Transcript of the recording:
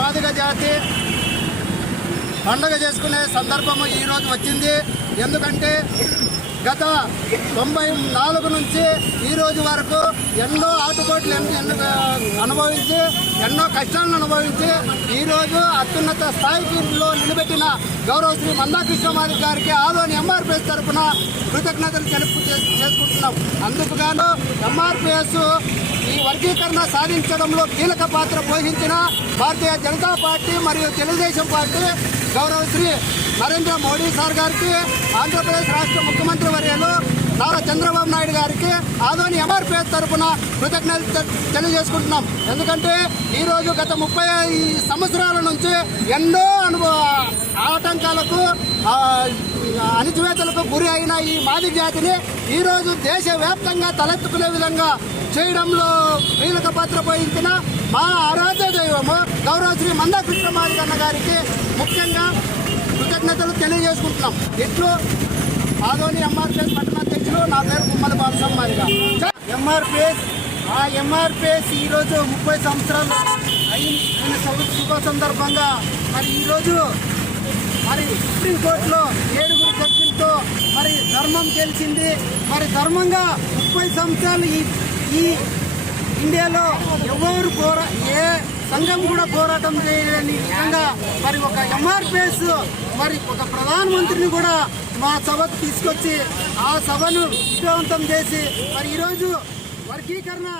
మాదిగ జాతి పండుగ చేసుకునే సందర్భము ఈరోజు వచ్చింది. ఎందుకంటే గత 94 నుంచి ఈ రోజు వరకు ఎన్నో ఆటుపోట్లు అనుభవించి ఎన్నో కష్టాలను అనుభవించి ఈరోజు అత్యున్నత స్థాయిలో నిలబెట్టిన గౌరవ శ్రీ మందాకృష్ణ మాదిగ గారికి ఆదోని ఎంఆర్పిఎస్ తరఫున కృతజ్ఞతలు చేసుకుంటున్నాం. అందుకు గాను ఎంఆర్పిఎస్ ఈ వర్గీకరణ సాధించడంలో కీలక పాత్ర పోషించిన భారతీయ జనతా పార్టీ మరియు తెలుగుదేశం పార్టీ గౌరవ శ్రీ నరేంద్ర మోడీ సార్ గారికి, ఆంధ్రప్రదేశ్ రాష్ట్ర ముఖ్యమంత్రి వర్యులు నారా చంద్రబాబు నాయుడు గారికి ఆదోని ఎంఆర్పిఎస్ తరఫున కృతజ్ఞతలు తెలియజేసుకుంటున్నాం. ఎందుకంటే ఈరోజు గత 30 సంవత్సరాల నుంచి ఎన్నో ఆటంకాలకు అణిచివేతలకు గురి అయిన ఈ మాదిగ జాతిని ఈరోజు దేశవ్యాప్తంగా తలెత్తుకునే విధంగా చేయడంలో కీలక పాత్ర పోయించిన మా ఆరాధ్య దైవము గౌరవ శ్రీ మందాకృష్ణ మాదిగ అన్న గారికి ముఖ్యంగా కృతజ్ఞతలు తెలియజేసుకుంటున్నాం. ఇట్లు ఆదోని ఎంఆర్పిఎస్ పట్టణాధ్యక్షులు, నా పేరు గుమ్మడి బాలస్వామి మాదిగ. ఎంఆర్పిఎస్ ఈరోజు 30 సంవత్సరాలు అయిన శుభ సందర్భంగా మరి ఈరోజు మరి సుప్రీంకోర్టులో 7 జడ్జిలతో మరి ధర్మం గెలిచింది. మరి ధర్మంగా 30 సంవత్సరాలు ఈ ఇండియాలో ఎవరు ఏ సంఘం కూడా పోరాటం చేయలేని విధంగా మరి ఒక ఎంఆర్పిఎస్ మరి ఒక ప్రధానమంత్రిని కూడా మా సభకు తీసుకొచ్చి ఆ సభను విజయవంతం చేసి మరి ఈరోజు వర్గీకరణ